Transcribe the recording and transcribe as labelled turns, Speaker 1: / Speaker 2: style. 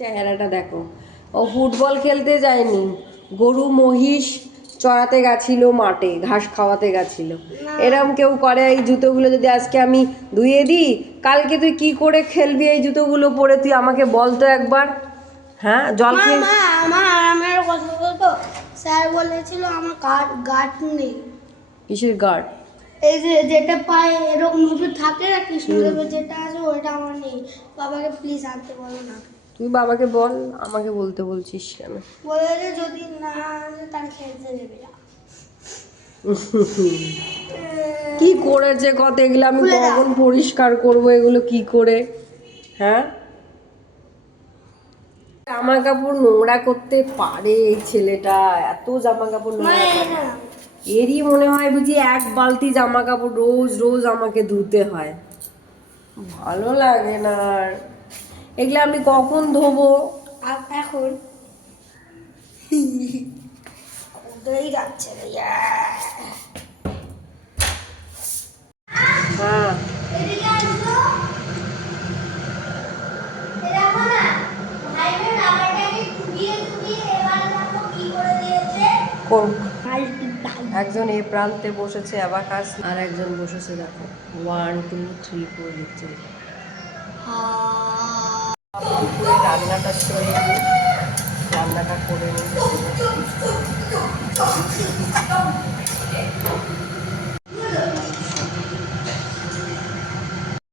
Speaker 1: চেহারাটা দেখো। ও ফুটবল খেলতে যায়নি। গরু মহিষ চড়াতে গেছিল মাঠে ঘাস খাওয়াতে গেছিল। এরম কেউ করে এই জুতোগুলো যদি আজকে আমি ধুয়ে দিই কালকে তুই কি করে খেলবি এই জুতোগুলো পরে? তুই আমাকে বল তো একবার। হ্যাঁ জল খেয়ে
Speaker 2: আমার কথা বলতো স্যার বলেছিল আমার গার্ড গার্ড নেই।
Speaker 1: কিসের গার্ড
Speaker 2: এই যে যেটা পায়ে এরকম থাকে না কৃষ্ণদেবের যেটা আছে ওইটা আমার নেই। বাবাকে প্লিজ আনতে বলো না।
Speaker 1: তুই বাবাকে বল আমাকে বলতে বলছিস কেন?
Speaker 2: বলে যদি না আনে খেলতে দেবে না।
Speaker 1: কি করেছে কত এগুলো আমি কখন পরিষ্কার করব এগুলো কি করে? হ্যাঁ? জামা কাপড় নোংরা করতে পারে ছেলেটা এত জামা কাপড় নোংরা এরই মনে হয় বুঝি এক বালতি জামা কাপড় রোজ রোজ আমাকে ধুতে হয়। ভালো লাগে না আর। এগুলো আমি কখন ধোবো?
Speaker 2: এখন। কোথায় যাচ্ছে রে?
Speaker 1: হ্যাঁ। করুক একজন এই প্রান্তে বসেছে অ্যাবাকাস আর একজন বসেছে দেখো। ওয়ান টু থ্রি ফোর লিখছে রান্নাটা সেরে নিই রান্নাটা করে নিই